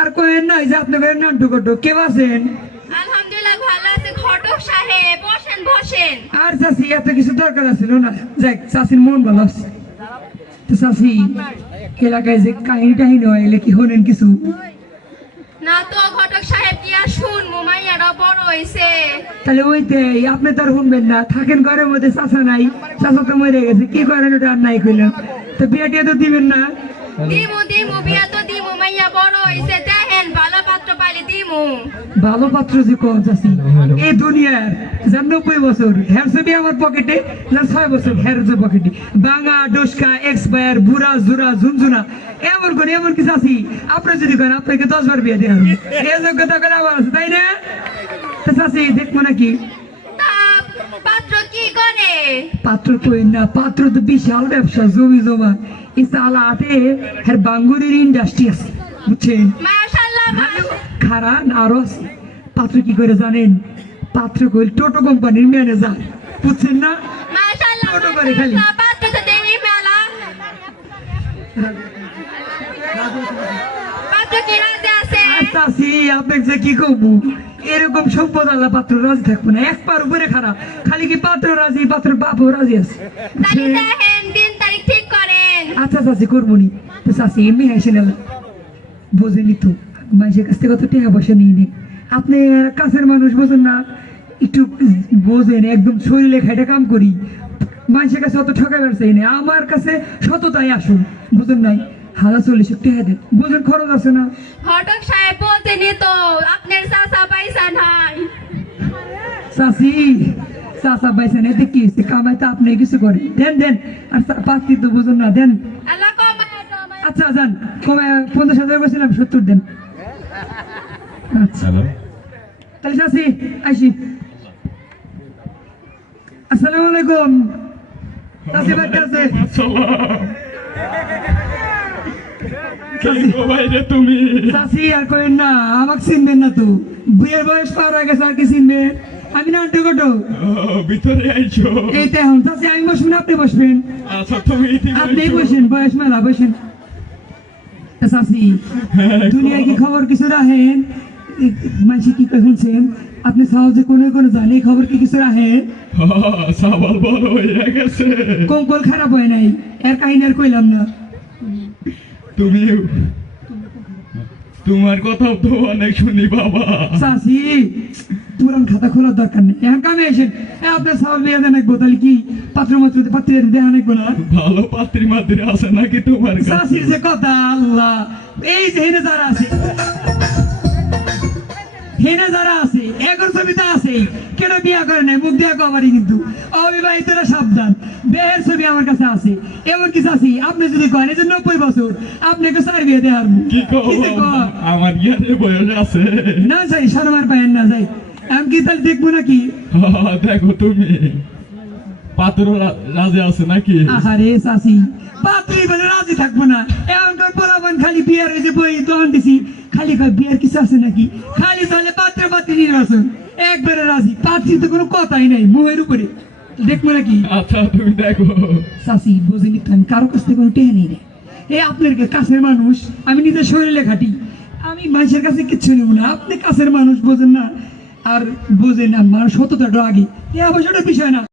আর কইেন না যে আপনি কইেন নান্টু কটু কে আছেন? আলহামদুলিল্লাহ ভালো আছে ঘটক সাহেব, বসেন বসেন। আর চাচি এত কিছু দরকার ছিল না, যাক চাচির মন ভালো আছে। তো চাচি এলাকায় যে কাহিনী টাহিনী হয় এলে কি হলেন কিছু? না তো ঘটক সাহেব কি আর শুনবো, মাইয়ারা বড় হয়েছে। তাহলে ওইতে আপনি তো আর শুনবেন না, থাকেন ঘরের মধ্যে, চাচা নাই, চাচা তো মরে গেছে, কি করেন ওটা আর নাই কইলেন। তো বিয়া টিয়া তো দিবেন না? দিমু দিমু, বিয়া তো দিমু, মাইয়া বড় হয়েছে, দেখেন ভালো পাত্র পাইলে দিমু। ভালো পাত্র যে কোন চাচি এই দুনিয়ার যার 90 বছর হের ছবি আমার পকেটে, যার 6 বছর হের পকেটে, বাঙা ডোসকা এক্সপায়ার বুড়া জুরা ঝুনঝুনা এমন কি চাচি আপনি যদি করেন আপনাকে 10 বার বিয়ে দেওয়া হবে, এই যোগ্যতা করে আমার আছে, তাই না? তো চাচি দেখবো নাকি? তা পাত্র কি করে? পাত্র কই না, পাত্র তো বিশাল ব্যবসা, জমি জমা এই চালাতে হের বাঙ্গুরের ইন্ডাস্ট্রি আছে, বুঝছেন? মাশাআল্লাহ খারা আরো আছে। পাত্র কি করে জানেন? পাত্র কই টোটো কোম্পানির ম্যানেজার, বুঝছেন না? মাশাআল্লাহ টোটো করে খালি। পাত্র তো দেখি মেলা। পাত্র কি রাতে আছে? চাচি আপনাকে যে কি কবু, এরকম সম্পদ আল্লাহ পাত্র রাজি থাকবো না, এক পার উপরে খারাপ, খালি কি পাত্র রাজি, পাত্র বাপও রাজি আছে। তাহলে দেখেন দিন তারিখ ঠিক করেন। আচ্ছা চাচি করবো নি। তো চাচি এমনি হেসে নিলাম, বোঝেনি তো মানুষের কাছ থেকে কত টাকা পয়সা নিয়ে নি, আপনি কাছের মানুষ বোঝেন না, একটু বোঝেন, একদম শরীরে খাইটা কাম করি, মানুষের কাছে অত ঠকাবার চাই না, আমার কাছে সততাই আসুন, বুঝেন নাই? 1,40 টাকা দেন, বুঝেন খরচ আছে না? ঘটক সাহেব বলতেনি তো আপনার চাচা পয়সা নাই। চাচি চাচা বাইসেন এতে কি হয়েছে, কামাইতে আপনি কিছু করেন, দেন দেন। আর পাত্রী তো বুঝুন না, দেন। আল্লাহ কমায়। আচ্ছা যান, কমায় 50,000 বলছিলাম, 70 দেন। আচ্ছা তাহলে চাচি আইসি। আসসালামু আলাইকুম। চাচি বাড়িতে আছে? তুমি চাচি আর করেন না, আমাকে চিনবেন না তো, বিয়ের বয়স পার হয়ে গেছে, আর কি চিনবেন? আমি না আন্টি কটো ভিতরে আইছো? এই তো এখন চাচি আমি বসবেন, আপনি বসবেন। আচ্ছা তুমি আপনি বসেন, বয়স মেলা বসেন। চাচি দুনিয়ায় কি খবর কিছু রাখেন? মানুষ কি শুনছেন আপনি সহজে কোনে কোনে জান, এই খবর কি কিছু রাখেন? সাবাল বড় হয়ে গেছে, কঙ্কল খারাপ হয় নাই, এর কাহিনী আর কইলাম না। তুমি তোমার কথা তো অনেক শুনি বাবা। চাচি পুরান খাতা খোলার দরকার নেই, এখন কামে এসেন, আপনার সাবাল বিয়ে দেন একবো, তাহলে কি পাত্র মাত্র পাত্রের দেখা নেবো না? ভালো পাত্রী মাত্রী আছে নাকি তোমার কাছে? চাচির যে কথা, আল্লাহ, এই যে হেনে যারা আছে, হেনে যারা আছে এগর ছবিটা আছে, কেন বিয়া করে নাই, মুখ দিয়া কবারই, কিন্তু অবিবাহিতরা সাবধান, বেহের ছবি আমার কাছে আছে। এমন কি চাচি আপনি যদি করেন এই যে 90 বছর আপনাকে 4 বিয়ে দেওয়ার কি কও আমার ইয়ারে বয়স আছে না, যাই শর্মার পায়েন না, যাই আমি কি তাহলে দেখবো নাকি? দেখো তুমি পাত্র রাজে আছে নাকি? আহারে চাচি পাত্রই বলে রাজি থাকবো না, এমনকার পোলাপান খালি বিয়ার হয়েছে বই দোকান দিছি, খালি কয় বিয়ার কিছু আছে নাকি, খালি তাহলে পাত্র পাত্রী নির্বাচন, একবারে রাজি, পাত্রী তো কোনো কথাই নাই, মুহের উপরে, দেখবো নাকি? আচ্ছা তুমি দেখো। চাচি বোঝেনি তো আমি কারো কাছ থেকে কোনো টেহা নেই রে, এই আপনার কাছের মানুষ, আমি নিজের শরীরে খাটি, আমি মানুষের কাছে কিচ্ছু নেব না, আপনি কাছের মানুষ বোঝেন না, আর বোঝেন না মানুষ সততাটা আগে, এই অবশ্যটা বিষয় না।